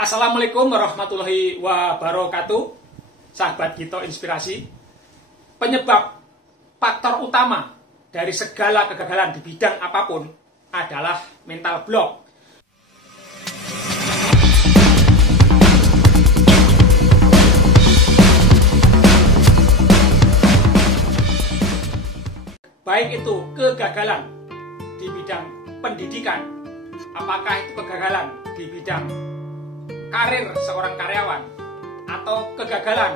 Assalamualaikum warahmatullahi wabarakatuh. Sahabat Gito Inspirasi. Penyebab faktor utama dari segala kegagalan di bidang apapun adalah mental block. Baik itu kegagalan di bidang pendidikan, apakah itu kegagalan di bidang karir seorang karyawan, atau kegagalan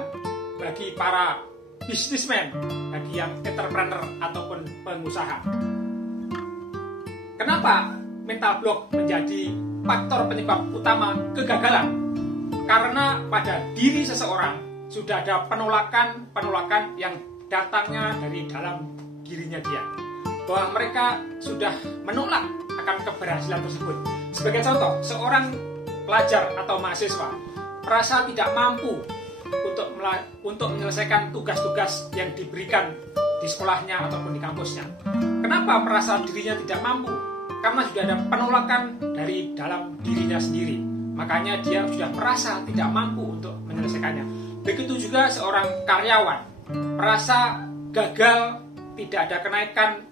bagi para bisnismen, bagi yang entrepreneur ataupun pengusaha. Kenapa mental block menjadi faktor penyebab utama kegagalan? Karena pada diri seseorang sudah ada penolakan yang datangnya dari dalam dirinya dia, bahwa mereka sudah menolak akan keberhasilan tersebut. Sebagai contoh, seorang pelajar atau mahasiswa merasa tidak mampu untuk menyelesaikan tugas-tugas yang diberikan di sekolahnya ataupun di kampusnya. Kenapa merasa dirinya tidak mampu? Karena sudah ada penolakan dari dalam dirinya sendiri. Makanya dia sudah merasa tidak mampu untuk menyelesaikannya. Begitu juga seorang karyawan merasa gagal, tidak ada kenaikan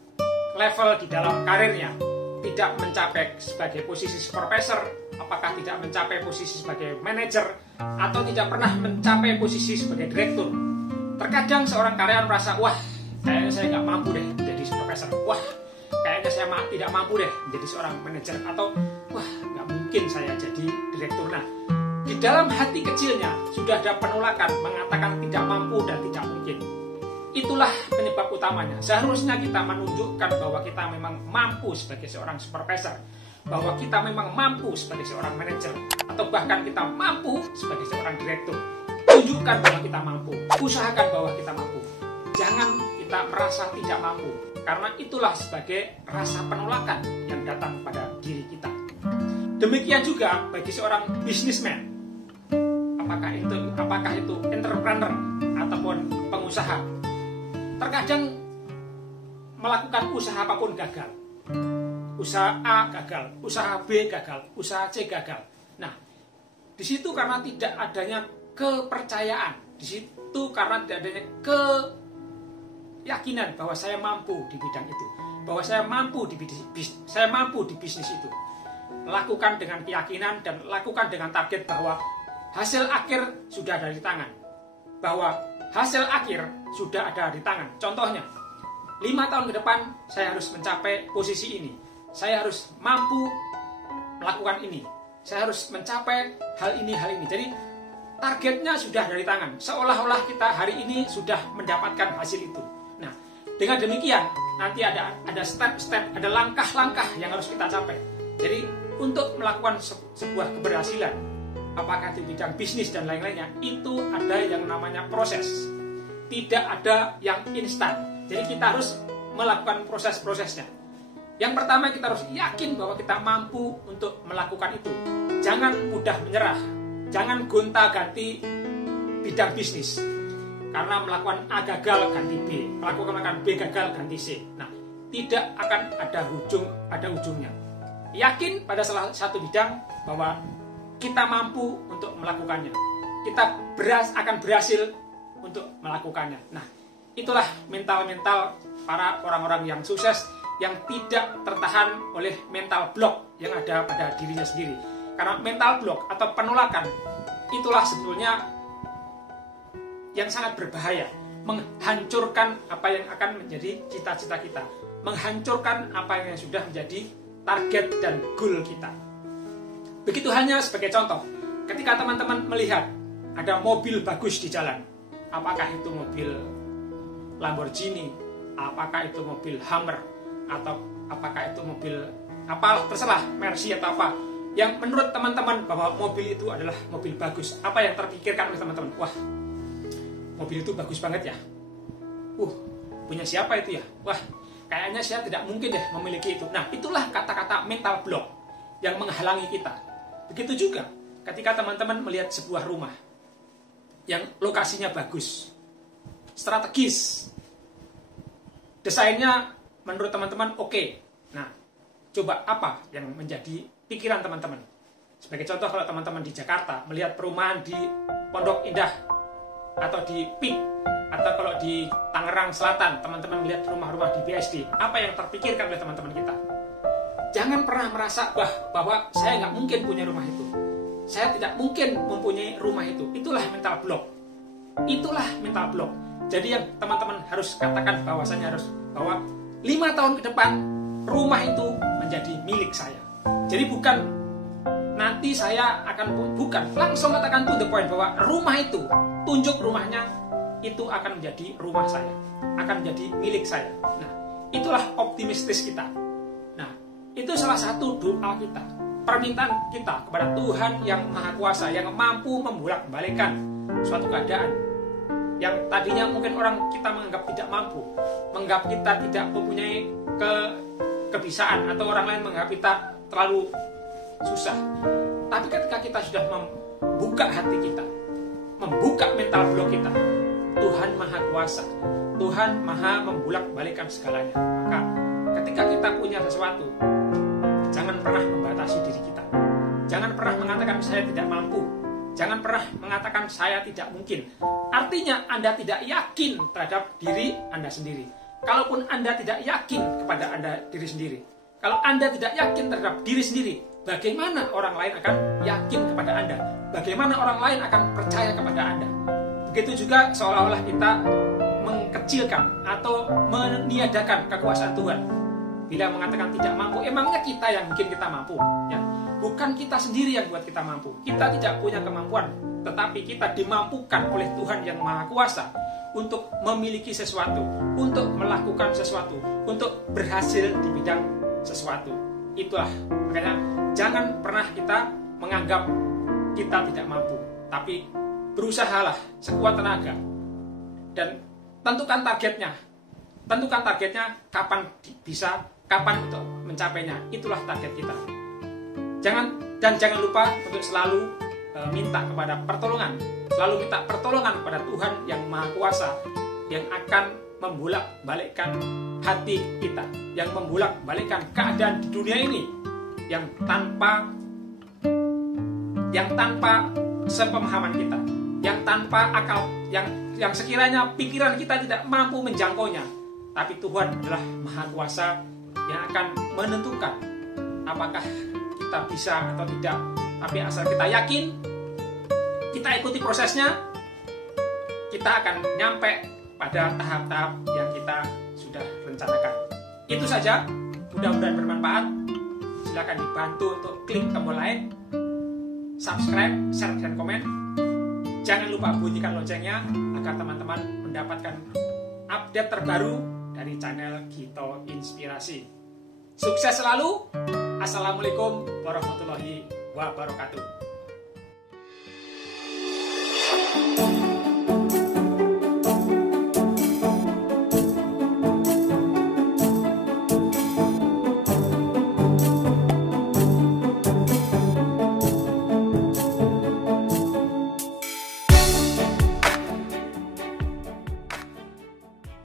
level di dalam karirnya, tidak mencapai sebagai posisi supervisor, apakah tidak mencapai posisi sebagai manajer, atau tidak pernah mencapai posisi sebagai direktur. Terkadang seorang karyawan merasa, wah, kayaknya saya nggak mampu deh menjadi supervisor, wah, kayaknya saya tidak mampu deh menjadi seorang manajer, atau wah, nggak mungkin saya jadi direktur. Nah, di dalam hati kecilnya sudah ada penolakan, mengatakan tidak mampu dan tidak mungkin. Itulah penyebab utamanya. Seharusnya kita menunjukkan bahwa kita memang mampu sebagai seorang supervisor, bahwa kita memang mampu sebagai seorang manajer, atau bahkan kita mampu sebagai seorang direktur. Tunjukkan bahwa kita mampu, usahakan bahwa kita mampu. Jangan kita merasa tidak mampu, karena itulah sebagai rasa penolakan yang datang pada diri kita. Demikian juga bagi seorang bisnismen, apakah itu entrepreneur ataupun pengusaha. Terkadang melakukan usaha apapun gagal. Usaha A gagal, usaha B gagal, usaha C gagal. Nah, di situ karena tidak adanya kepercayaan, di situ karena tidak adanya keyakinan bahwa saya mampu di bidang itu, bahwa saya mampu di bisnis itu. Lakukan dengan keyakinan dan lakukan dengan target bahwa hasil akhir sudah ada di tangan. Bahwa hasil akhir sudah ada di tangan. Contohnya, 5 tahun ke depan saya harus mencapai posisi ini. Saya harus mampu melakukan ini. Saya harus mencapai hal ini. Jadi targetnya sudah dari tangan. Seolah-olah kita hari ini sudah mendapatkan hasil itu. Nah, dengan demikian nanti ada step-step, ada langkah-langkah yang harus kita capai. Jadi untuk melakukan sebuah keberhasilan, apakah di bidang bisnis dan lain-lainnya, itu ada yang namanya proses. Tidak ada yang instan. Jadi kita harus melakukan proses-prosesnya. Yang pertama, kita harus yakin bahwa kita mampu untuk melakukan itu. Jangan mudah menyerah. Jangan gonta-ganti bidang bisnis. Karena melakukan A gagal ganti B, melakukan B gagal ganti C. Nah, tidak akan ada ujungnya. Yakin pada salah satu bidang bahwa kita mampu untuk melakukannya. Kita akan berhasil untuk melakukannya. Nah, itulah mental-mental para orang-orang yang sukses, yang tidak tertahan oleh mental block yang ada pada dirinya sendiri. Karena mental block atau penolakan, itulah sebetulnya yang sangat berbahaya. Menghancurkan apa yang akan menjadi cita-cita kita. Menghancurkan apa yang sudah menjadi target dan goal kita. Begitu halnya sebagai contoh, ketika teman-teman melihat ada mobil bagus di jalan, apakah itu mobil Lamborghini, apakah itu mobil Hummer, atau apakah itu mobil apa terserah, Mercy atau apa, yang menurut teman-teman bahwa mobil itu adalah mobil bagus, apa yang terpikirkan oleh teman-teman? Wah, mobil itu bagus banget ya. Punya siapa itu ya? Wah, kayaknya saya tidak mungkin deh memiliki itu. Nah, itulah kata-kata mental block yang menghalangi kita. Begitu juga ketika teman-teman melihat sebuah rumah yang lokasinya bagus, strategis, desainnya menurut teman-teman oke. Nah, coba apa yang menjadi pikiran teman-teman? Sebagai contoh, kalau teman-teman di Jakarta melihat perumahan di Pondok Indah atau di PIK, atau kalau di Tangerang Selatan teman-teman melihat rumah-rumah di BSD, apa yang terpikirkan oleh teman-teman kita? Jangan pernah merasa bahwa saya nggak mungkin punya rumah itu, saya tidak mungkin mempunyai rumah itu. Itulah mental block. Itulah mental block. Jadi yang teman-teman harus katakan bahwasanya bahwa 5 tahun ke depan rumah itu menjadi milik saya. Jadi bukan nanti saya akan, langsung katakan to the point bahwa rumah itu, tunjuk rumahnya, itu akan menjadi rumah saya, akan menjadi milik saya. Nah, itulah optimistis kita. Nah, itu salah satu doa kita, permintaan kita kepada Tuhan yang Maha Kuasa, yang mampu membolak-balikkan suatu keadaan yang tadinya mungkin orang kita menganggap tidak mampu, menganggap kita tidak mempunyai kebisaan, atau orang lain menganggap kita terlalu susah. Tapi ketika kita sudah membuka hati kita, membuka mental block kita, Tuhan Maha Kuasa, Tuhan Maha membolak-balikkan segalanya. Maka ketika kita punya sesuatu, jangan pernah membatasi diri kita. Jangan pernah mengatakan saya tidak mampu. Jangan pernah mengatakan saya tidak mungkin. Artinya Anda tidak yakin terhadap diri Anda sendiri. Kalaupun Anda tidak yakin kepada Anda diri sendiri, kalau Anda tidak yakin terhadap diri sendiri, bagaimana orang lain akan yakin kepada Anda? Bagaimana orang lain akan percaya kepada Anda? Begitu juga seolah-olah kita mengkecilkan atau meniadakan kekuasaan Tuhan. Bila mengatakan tidak mampu, emangnya kita yang bikin kita mampu? Ya. Bukan kita sendiri yang buat kita mampu. Kita tidak punya kemampuan, tetapi kita dimampukan oleh Tuhan yang Maha Kuasa untuk memiliki sesuatu, untuk melakukan sesuatu, untuk berhasil di bidang sesuatu. Itulah, makanya jangan pernah kita menganggap kita tidak mampu, tapi berusahalah sekuat tenaga dan tentukan targetnya. Tentukan targetnya kapan bisa, kapan untuk mencapainya. Itulah target kita. Jangan lupa untuk selalu minta kepada pertolongan. Selalu minta pertolongan kepada Tuhan yang Maha Kuasa, yang akan membolak-balikkan hati kita, yang membolak-balikkan keadaan di dunia ini, yang tanpa sepemahaman kita, yang tanpa akal, yang sekiranya pikiran kita tidak mampu menjangkaunya. Tapi Tuhan adalah Maha Kuasa yang akan menentukan apakah kita bisa atau tidak. Tapi asal kita yakin, kita ikuti prosesnya, kita akan nyampe pada tahap-tahap yang kita sudah rencanakan. Itu saja, mudah-mudahan bermanfaat. Silakan dibantu untuk klik tombol like, subscribe, share, dan komen. Jangan lupa bunyikan loncengnya agar teman-teman mendapatkan update terbaru dari channel Gito Inspirasi. Sukses selalu. Assalamualaikum warahmatullahi wabarakatuh.